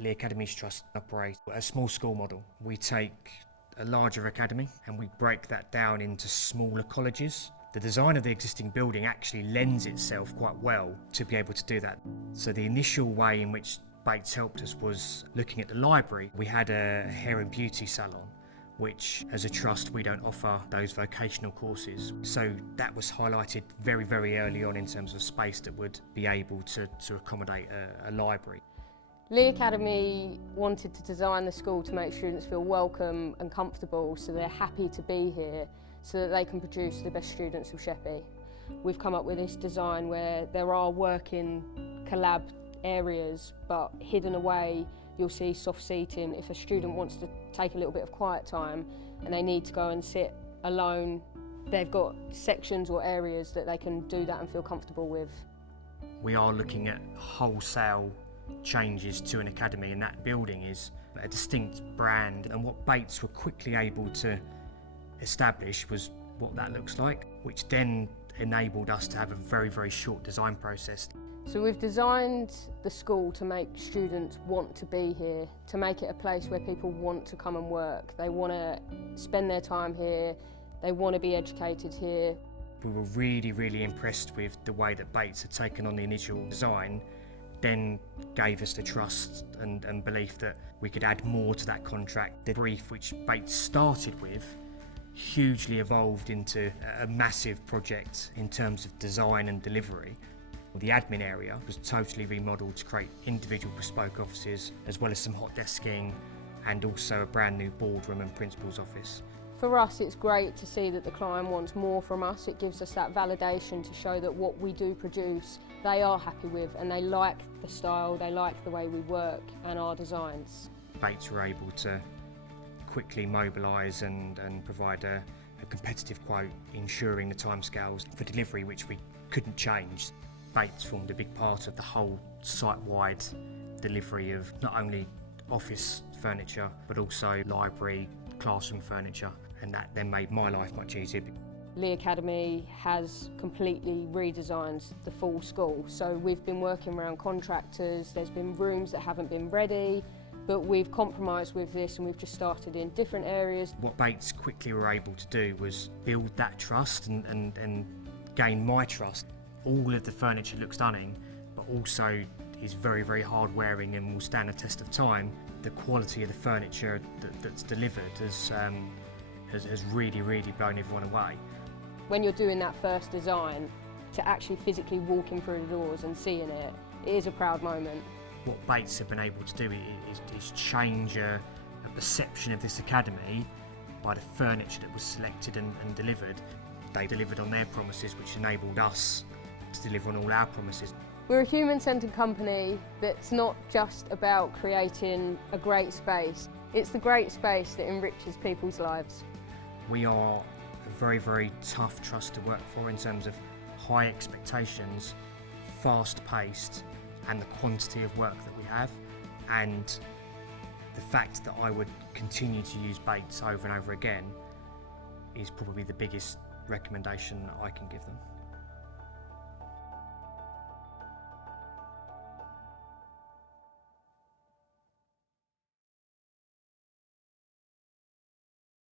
Leigh Academy's trust operates a small school model. We take a larger academy and we break that down into smaller colleges. The design of the existing building actually lends itself quite well to be able to do that. So the initial way in which Bates helped us was looking at the library. We had a hair and beauty salon, which as a trust we don't offer those vocational courses. So that was highlighted very, very early on in terms of space that would be able to accommodate a library. Leigh Academy wanted to design the school to make students feel welcome and comfortable, so they're happy to be here, so that they can produce the best students of Sheppey. We've come up with this design where there are working collab areas, but hidden away you'll see soft seating. If a student wants to take a little bit of quiet time and they need to go and sit alone, they've got sections or areas that they can do that and feel comfortable with. We are looking at wholesale changes to an academy, and that building is a distinct brand, and what Bates were quickly able to establish was what that looks like, which then enabled us to have a very, very short design process. So we've designed the school to make students want to be here, to make it a place where people want to come and work. They want to spend their time here, they want to be educated here. We were really, really impressed with the way that Bates had taken on the initial design, then gave us the trust and belief that we could add more to that contract. The brief which Bates started with hugely evolved into a massive project in terms of design and delivery. The admin area was totally remodelled to create individual bespoke offices, as well as some hot desking and also a brand new boardroom and principal's office. For us, it's great to see that the client wants more from us. It gives us that validation to show that what we do produce, they are happy with, and they like the style, they like the way we work and our designs. Bates were able to quickly mobilise and provide a competitive quote, ensuring the timescales for delivery, which we couldn't change. Bates formed a big part of the whole site-wide delivery of not only office furniture, but also library, classroom furniture, and that then made my life much easier. Leigh Academy has completely redesigned the full school, so we've been working around contractors, there's been rooms that haven't been ready, but we've compromised with this and we've just started in different areas. What Bates quickly were able to do was build that trust and gain my trust. All of the furniture looks stunning, but also is very, very hard wearing and will stand the test of time. The quality of the furniture that's delivered has really, really blown everyone away. When you're doing that first design, to actually physically walking through the doors and seeing it, it is a proud moment. What Bates have been able to do is change a perception of this academy by the furniture that was selected and delivered. They delivered on their promises, which enabled us to deliver on all our promises. We're a human-centred company that's not just about creating a great space. It's the great space that enriches people's lives. We are a very, very tough trust to work for in terms of high expectations, fast-paced, and the quantity of work that we have. And the fact that I would continue to use Bates over and over again is probably the biggest recommendation I can give them.